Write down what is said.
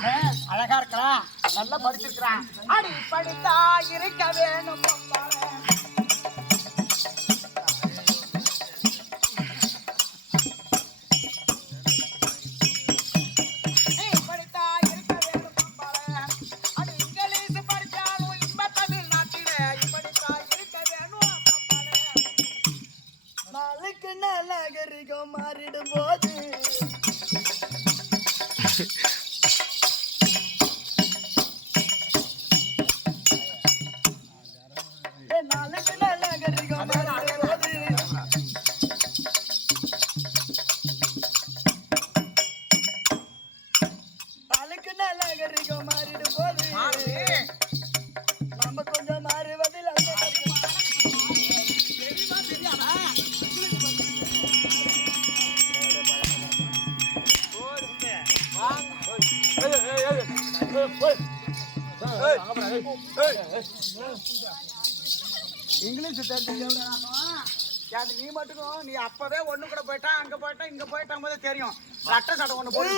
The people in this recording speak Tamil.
அழகா இருக்கலாம், நல்லா படிச்சிருக்கிறான். அடி படித்தா இருக்க வேணும் நாகரிகம் மாறிடும் போது நாளைக்கு நாகரிகம் மாறிடும் போது நாளைக்கு நாகரிகம் மாறிடும் போது நம்ம கொஞ்சம் மாறுவதில் இங்கிலீஷ் நீ மட்டும் நீ அப்பவே ஒண்ணு கூட போயிட்டா அங்க போயிட்டா இங்க போயிட்டா போதே தெரியும். சட்ட சட்டம் ஒண்ணு போட்டு